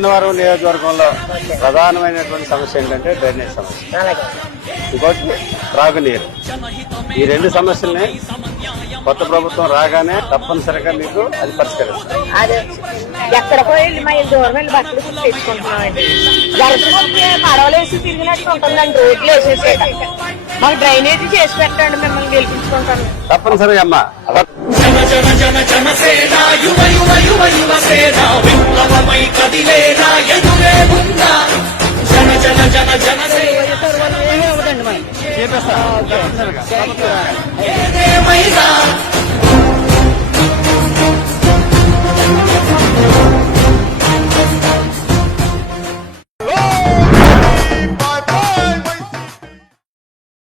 గన్నవరం నియోజకవర్గంలో ప్రధానమైనటువంటి సమస్య ఏంటంటే డ్రైనేజ్ సమస్య. ఇంకోటి త్రాగునీరు. ఈ రెండు సమస్యల్ని కొత్త ప్రభుత్వం రాగానే తప్పనిసరిగా మీకు అది పరిష్కరిస్తారు అదే. ఎక్కడికో వెళ్ళి మైలు దూరం వెళ్ళి బట్టలు కుట్టి తెచ్చుకుంటున్నామండి. గడపకుంటే పడవలేసి తిరిగినట్టు ఉంటుందండి. రోడ్లు వేసేసాక మాకు డ్రైనేజీ చేసి పెట్టండి మిమ్మల్ని గెలిపించుకుంటాను. తప్పనిసరిగా అమ్మా. ఏదేమైనా